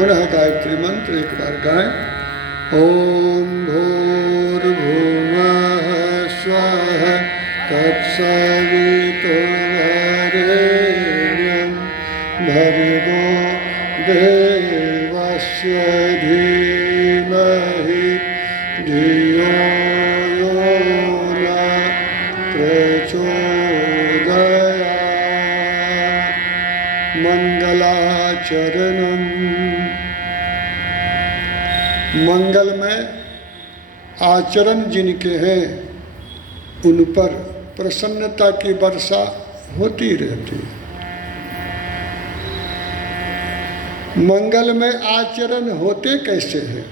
पुनः गायत्री मंत्र एक बार गाएं। ओम भूर्भुवः स्वः तत्सवितुर्वरेण्यं भर्गो देवस्य धीमहि धियो यो न प्रचोदयात्। मंगलाचरणम्। मंगलमय आचरण जिनके हैं उन पर प्रसन्नता की वर्षा होती रहती है। मंगलमय आचरण होते कैसे हैं?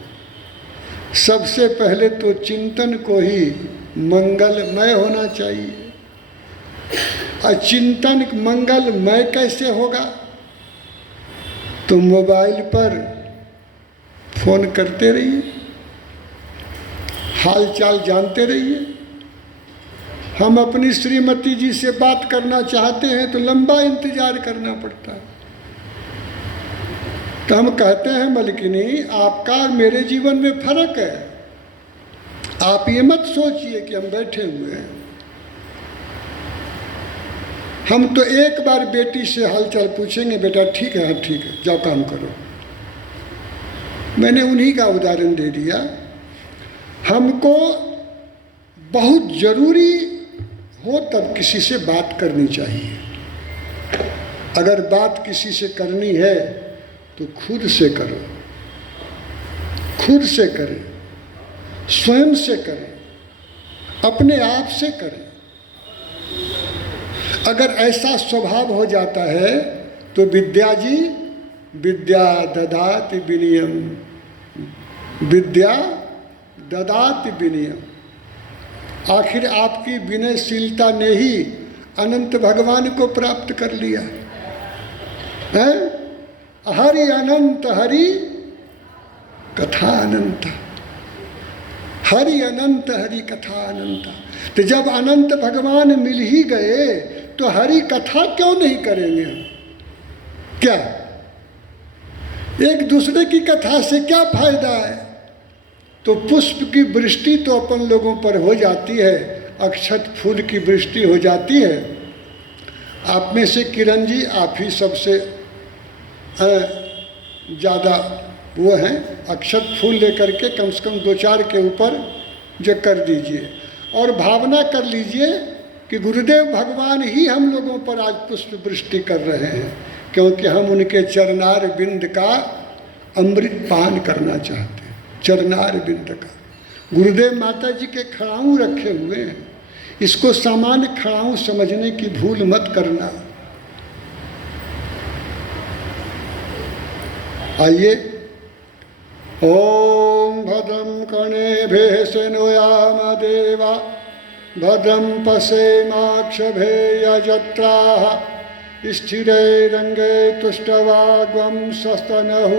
सबसे पहले तो चिंतन को ही मंगलमय होना चाहिए। और चिंतन मंगलमय कैसे होगा? तो मोबाइल पर फोन करते रहिए, हाल चाल जानते रहिए। हम अपनी श्रीमती जी से बात करना चाहते हैं तो लंबा इंतजार करना पड़ता है। तो हम कहते हैं मलकिनी आपका और मेरे जीवन में फर्क है। आप ये मत सोचिए कि हम बैठे हुए हैं। हम तो एक बार बेटी से हालचाल पूछेंगे, बेटा ठीक है? हाँ ठीक है, जाओ काम करो। मैंने उन्हीं का उदाहरण दे दिया। हमको बहुत जरूरी हो तब किसी से बात करनी चाहिए। अगर बात किसी से करनी है तो खुद से करो, खुद से करें, स्वयं से करें, अपने आप से करें। अगर ऐसा स्वभाव हो जाता है तो विद्या जी विद्या ददाति विनयम, विद्या ददाति विनयम। आखिर आपकी विनयशीलता ने ही अनंत भगवान को प्राप्त कर लिया है। हरि अनंत हरि कथा अनंत, हरि अनंत हरि कथा अनंत। तो जब अनंत भगवान मिल ही गए तो हरि कथा क्यों नहीं करेंगे हम? क्या एक दूसरे की कथा से क्या फायदा है? तो पुष्प की वृष्टि तो अपन लोगों पर हो जाती है, अक्षत फूल की वृष्टि हो जाती है। आप में से किरण जी आप ही सबसे ज़्यादा वो हैं, अक्षत फूल लेकर के कम से कम 2-4 के ऊपर जो कर दीजिए और भावना कर लीजिए कि गुरुदेव भगवान ही हम लोगों पर आज पुष्प वृष्टि कर रहे हैं, क्योंकि हम उनके चरणार बिंद का अमृत पान करना चाहते हैं। चरणार बिंद का गुरुदेव माता जी के खड़ाऊँ रखे हुए हैं। इसको सामान्य खड़ाऊँ समझने की भूल मत करना। आइए। ओम भद्रं कर्णेभिः शृणुयाम देवा भद्रं पश्येमाक्षभिर्यजत्राः स्थिरैरङ्गे तुष्टवाग्वं स्वस्तनः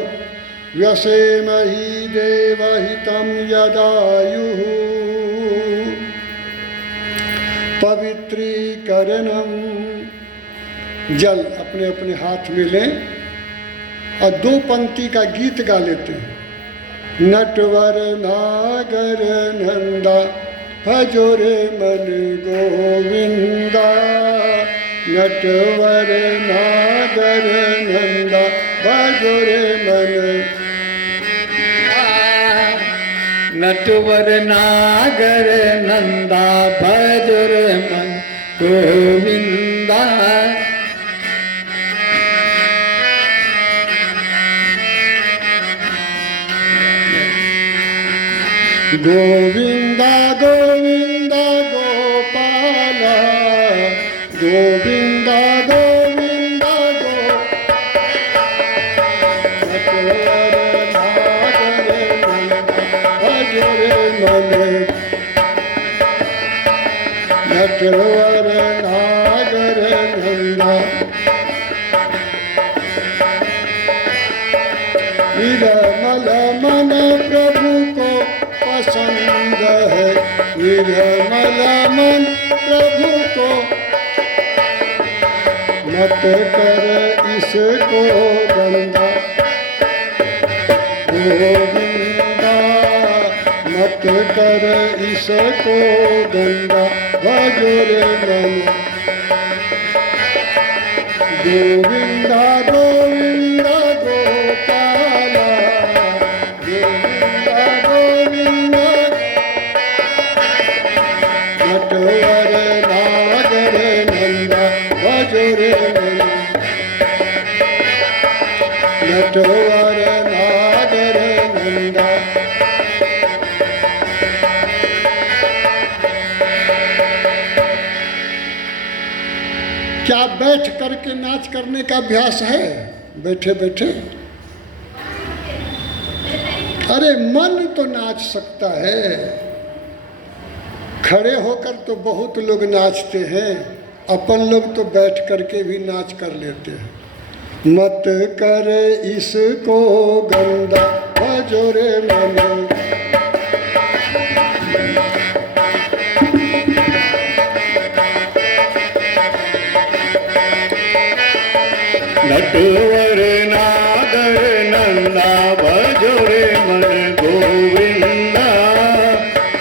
व्यसेमहि देवहितं यदायुः। पवित्रीकरणम। जल अपने अपने हाथ में लें और 2 पंक्ति का गीत गा लेते हैं। नटवर नागर नंदा भजोरे मन गोविंदा, नटवर नागर नंदा भजोरे मन। नटवर नागर नंदा भजोरे मन गोविंदा। गोविंदा गोविंदा गोपाला, गोविंदा गोविंदा नटवर नागर नंदा भजोरे मन, नटवर नागर नंदा। निर्मल मन प्रभु को पसंद है, निर्मल मन प्रभु को मत कर इसको गंदा। गोविंदा मत कर इसको गंदा भजो रे मन गोविंदा गोविंदा गोपाला गोविंदा गोविंदा नटवर नागर नंदा भजो रे मन नटवर नागर नंदा क्या बैठ करके नाच करने का अभ्यास है बैठे बैठे? अरे मन तो नाच सकता है, खड़े होकर तो बहुत लोग नाचते हैं, अपन लोग तो बैठ करके भी नाच कर लेते हैं। मत कर इसको गंदा भजो रे मन नटवर नागर नंदा भजो रे मन गोविंदा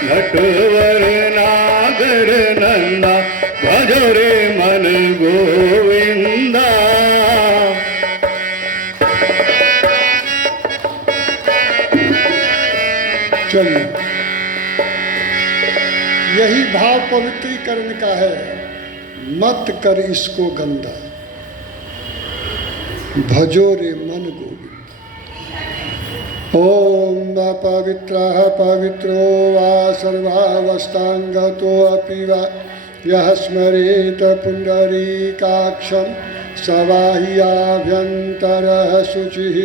नटवर नागर नंदा भजो रे मन गोविंदा। चलिए, यही भाव पवित्रीकरण का है। मत कर इसको गंदा भजो रे मन गोविंद। ओम अपवित्रः पवित्रो वा सर्वावस्थांगतो अपि वा यः स्मरेत पुंडरीकाक्षं सवाह्याभ्यन्तरः शुचिः।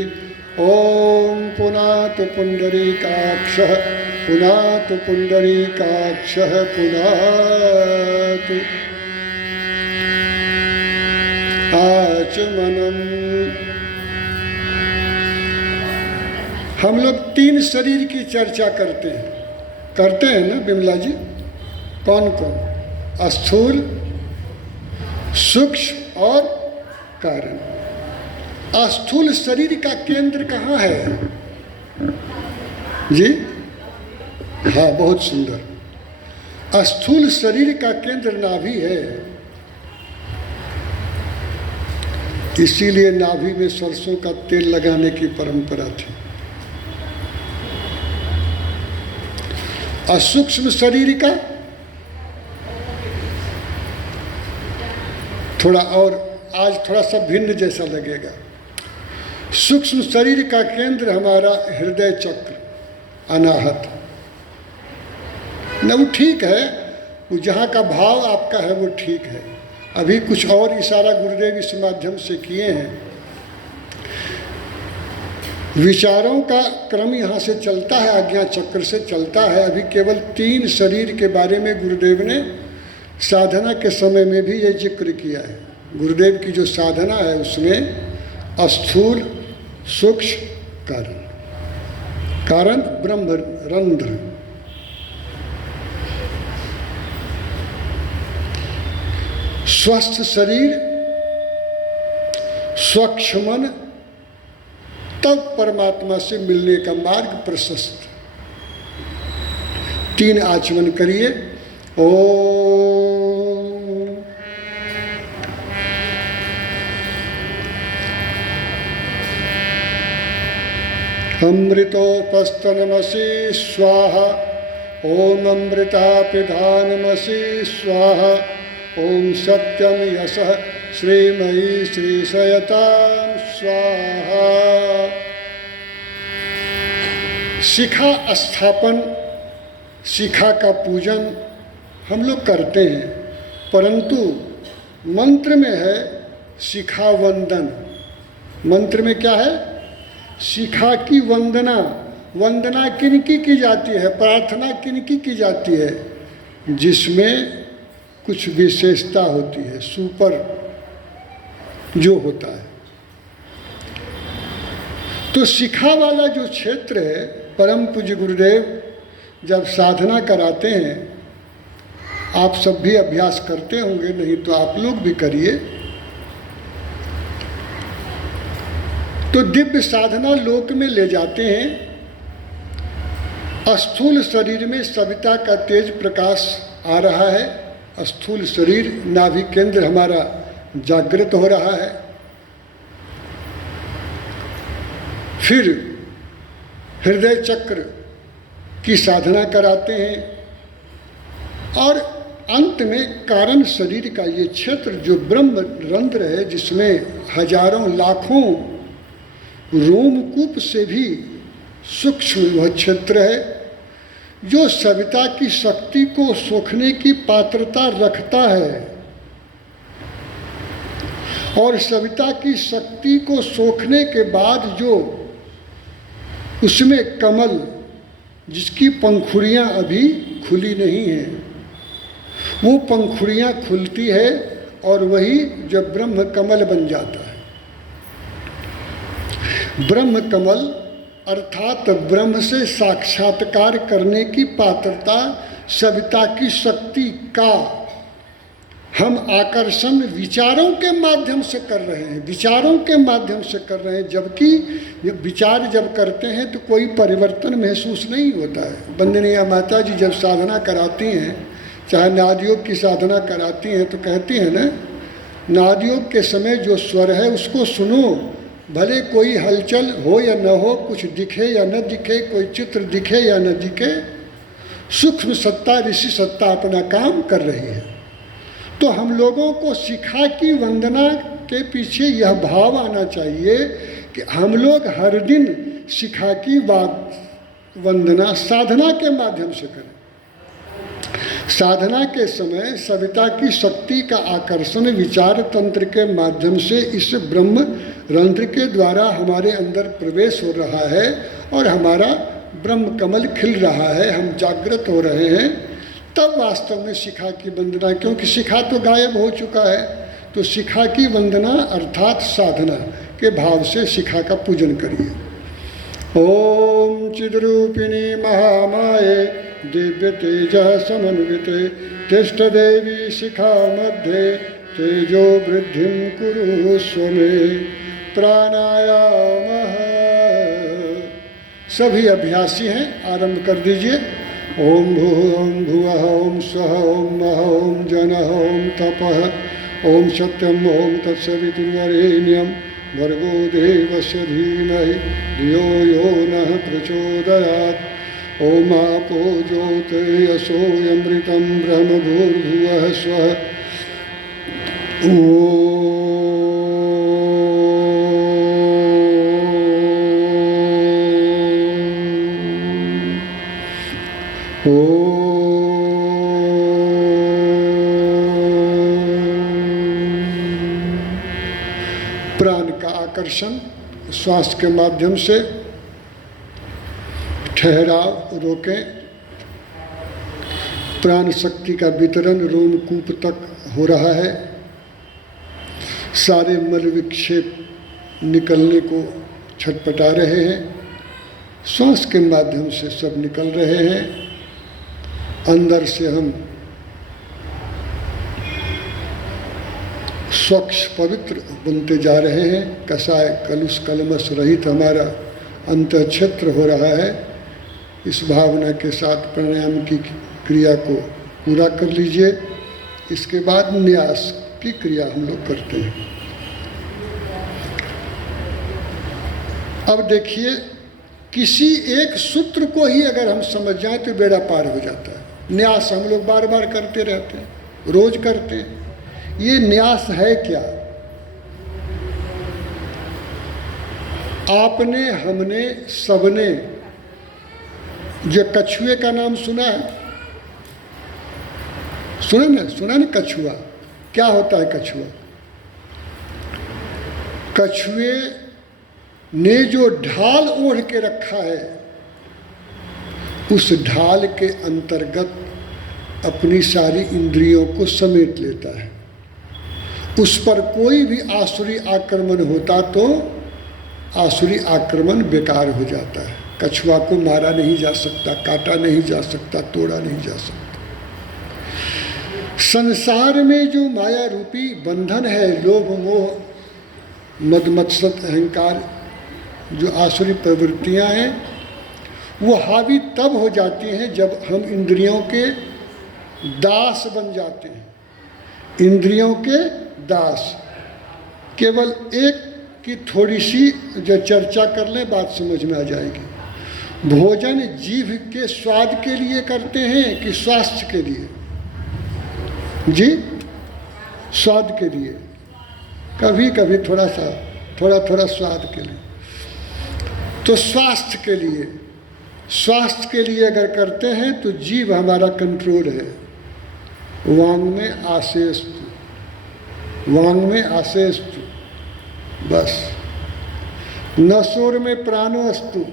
ओम पुनातु पुंडरीकाक्षः पुनातु पुंडरीकाक्षः पुनातु आचमनम। हम लोग 3 शरीर की चर्चा करते हैं ना बिमला जी? कौन कौन? स्थूल, सूक्ष्म और कारण। स्थूल शरीर का केंद्र कहाँ है जी? हाँ, बहुत सुंदर। स्थूल शरीर का केंद्र नाभि है, इसीलिए नाभि में सरसों का तेल लगाने की परंपरा थी। सूक्ष्म शरीर का थोड़ा और आज थोड़ा सा भिन्न जैसा लगेगा। सूक्ष्म शरीर का केंद्र हमारा हृदय चक्र अनाहत न, वो ठीक है, वो जहाँ का भाव आपका है वो ठीक है। अभी कुछ और इशारा गुरुदेव इस माध्यम से किए हैं। विचारों का क्रम यहाँ से चलता है, आज्ञा चक्र से चलता है। अभी केवल 3 शरीर के बारे में गुरुदेव ने साधना के समय में भी ये जिक्र किया है। गुरुदेव की जो साधना है उसमें स्थूल, सूक्ष्म, कारण। कारण ब्रह्म रंध्र, स्वस्थ शरीर, स्वच्छ मन, तब परमात्मा से मिलने का मार्ग प्रशस्त। 3 आचमन करिए। ओम अमृतोपस्तनमसि स्वाहा ओम अमृता पिधानमसि स्वाहा ओम सत्यम यशः श्रीमयी श्रीशयतां स्वाहा। शिखा स्थापन, शिखा का पूजन हम लोग करते हैं, परंतु मंत्र में है शिखा वंदन। मंत्र में क्या है? शिखा की वंदना। वंदना किनकी की जाती है? प्रार्थना किनकी की जाती है? जिसमें कुछ विशेषता होती है, सुपर जो होता है। तो शिखा वाला जो क्षेत्र है, परम पूज्य गुरुदेव जब साधना कराते हैं, आप सब भी अभ्यास करते होंगे, नहीं तो आप लोग भी करिए। तो दिव्य साधना लोक में ले जाते हैं। स्थूल शरीर में सविता का तेज प्रकाश आ रहा है। स्थूल शरीर नाभि केंद्र हमारा जागृत हो रहा है। फिर हृदय चक्र की साधना कराते हैं और अंत में कारण शरीर का ये क्षेत्र जो ब्रह्म रंध्र है, जिसमें हजारों लाखों रोमकूप से भी सूक्ष्म वह क्षेत्र है, जो सविता की शक्ति को सोखने की पात्रता रखता है। और सविता की शक्ति को सोखने के बाद जो उसमें कमल, जिसकी पंखुड़ियाँ अभी खुली नहीं हैं, वो पंखुड़ियाँ खुलती है और वही जब ब्रह्म कमल बन जाता है। ब्रह्म कमल अर्थात ब्रह्म से साक्षात्कार करने की पात्रता सविता की शक्ति का हम आकर्षण विचारों के माध्यम से कर रहे हैं, विचारों के माध्यम से कर रहे हैं। जबकि विचार जब करते हैं तो कोई परिवर्तन महसूस नहीं होता है। वंदनीय माता जी जब साधना कराती हैं, चाहे नादयोग की साधना कराती हैं, तो कहती हैं ना, नादयोग के समय जो स्वर है उसको सुनो, भले कोई हलचल हो या न हो, कुछ दिखे या न दिखे, कोई चित्र दिखे या न दिखे, सूक्ष्म सत्ता ऋषि सत्ता अपना काम कर रही है। तो हम लोगों को शिखा की वंदना के पीछे यह भाव आना चाहिए कि हम लोग हर दिन शिखा की वंदना साधना के माध्यम से करें। साधना के समय सविता की शक्ति का आकर्षण विचार तंत्र के माध्यम से इस ब्रह्म रंध्र के द्वारा हमारे अंदर प्रवेश हो रहा है और हमारा ब्रह्म कमल खिल रहा है, हम जागृत हो रहे हैं। तब वास्तव में शिखा की वंदना, क्योंकि शिखा तो गायब हो चुका है, तो शिखा की वंदना अर्थात साधना के भाव से शिखा का पूजन करिए। ओम चिद्रूपिणी महामाये दिव्य तेज समन्विते तिष्ठ देवी शिखा मध्य तेजो वृद्धि कुरु स्वमे प्राणायाम। सभी अभ्यासी हैं, आरंभ कर दीजिए। ओम भुवः ओम स्वः ओम महः ओम जनः ओम तपः ओम सत्यम ओम तत्सवितुर्वरेण्यं भर्गो देवस्य धीमहि धियो यो नः प्रचोदयात्। ओम आपो ज्योतिर्यसोऽमृतं ब्रह्म भूर्भुवः स्वः। प्राण का आकर्षण श्वास के माध्यम से, ठहराव रोकें। प्राण शक्ति का वितरण रोमकूप तक हो रहा है। सारे मल विक्षेप निकलने को छटपटा रहे हैं, श्वास के माध्यम से सब निकल रहे हैं। अंदर से हम स्वच्छ पवित्र बनते जा रहे हैं। कसाय कलुष कलमश रहित हमारा अंतःक्षेत्र हो रहा है। इस भावना के साथ प्राणायाम की क्रिया को पूरा कर लीजिए। इसके बाद न्यास की क्रिया हम लोग करते हैं। अब देखिए, किसी एक सूत्र को ही अगर हम समझ जाएं तो बेड़ा पार हो जाता है। न्यास हम लोग बार बार करते रहते हैं, रोज करते हैं। ये न्यास है क्या? आपने, हमने, सबने जो कछुए का नाम सुना है, सुना ना कछुआ? क्या होता है कछुआ? कछुए ने जो ढाल ओढ़ के रखा है, उस ढाल के अंतर्गत अपनी सारी इंद्रियों को समेट लेता है। उस पर कोई भी आसुरी आक्रमण होता तो आसुरी आक्रमण बेकार हो जाता है। कछुआ को मारा नहीं जा सकता, काटा नहीं जा सकता, तोड़ा नहीं जा सकता। संसार में जो माया रूपी बंधन है, लोभ मोह मद मत्सर अहंकार, जो आसुरी प्रवृत्तियां हैं वो हावी तब हो जाती हैं जब हम इंद्रियों के दास बन जाते हैं। इंद्रियों के दास। केवल एक की थोड़ी सी जो चर्चा कर लें बात समझ में आ जाएगी। भोजन जीभ के स्वाद के लिए करते हैं कि स्वास्थ्य के लिए? जी, स्वाद के लिए। कभी कभी थोड़ा स्वाद के लिए। तो स्वास्थ्य के लिए, स्वास्थ्य के लिए अगर करते हैं तो जीभ हमारा कंट्रोल है। वांग में आसेस्तु, वांग में आसेस्तु, बस। नसोर में प्राणोस्तु।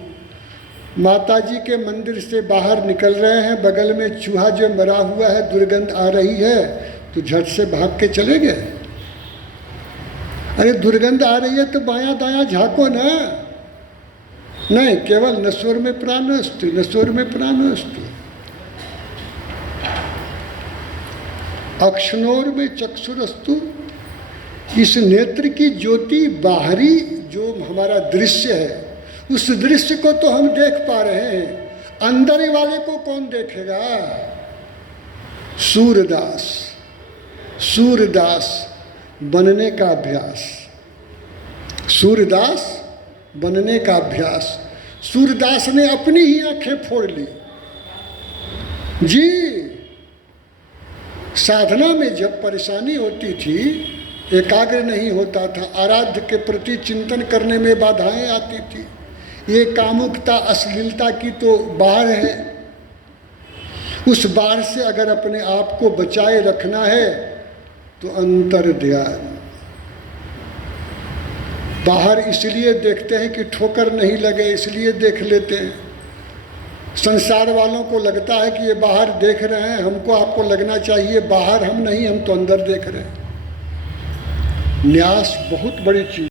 माताजी के मंदिर से बाहर निकल रहे हैं, बगल में चूहा जो मरा हुआ है, दुर्गंध आ रही है, तो झट से भाग के चले गए। अरे दुर्गंध आ रही है तो बायां दायां झांको ना। नहीं, केवल नसोर में प्राणोस्तु, नसोर में प्राणोस्तु। अक्षनोर में चक्षुरस्तु। इस नेत्र की ज्योति बाहरी जो हमारा दृश्य है, उस दृश्य को तो हम देख पा रहे हैं, अंदर वाले को कौन देखेगा? सूरदास, सूरदास बनने का अभ्यास, सूरदास बनने का अभ्यास। सूरदास ने अपनी ही आंखें फोड़ ली जी। साधना में जब परेशानी होती थी, एकाग्र नहीं होता था, आराध्य के प्रति चिंतन करने में बाधाएं आती थी। ये कामुकता, अश्लीलता की तो बाढ़ है। उस बाढ़ से अगर अपने आप को बचाए रखना है तो अंतर ध्यान। बाहर इसलिए देखते हैं कि ठोकर नहीं लगे, इसलिए देख लेते हैं। संसार वालों को लगता है कि ये बाहर देख रहे हैं, हमको आपको लगना चाहिए बाहर हम नहीं, हम तो अंदर देख रहे हैं। न्यास बहुत बड़ी चीज।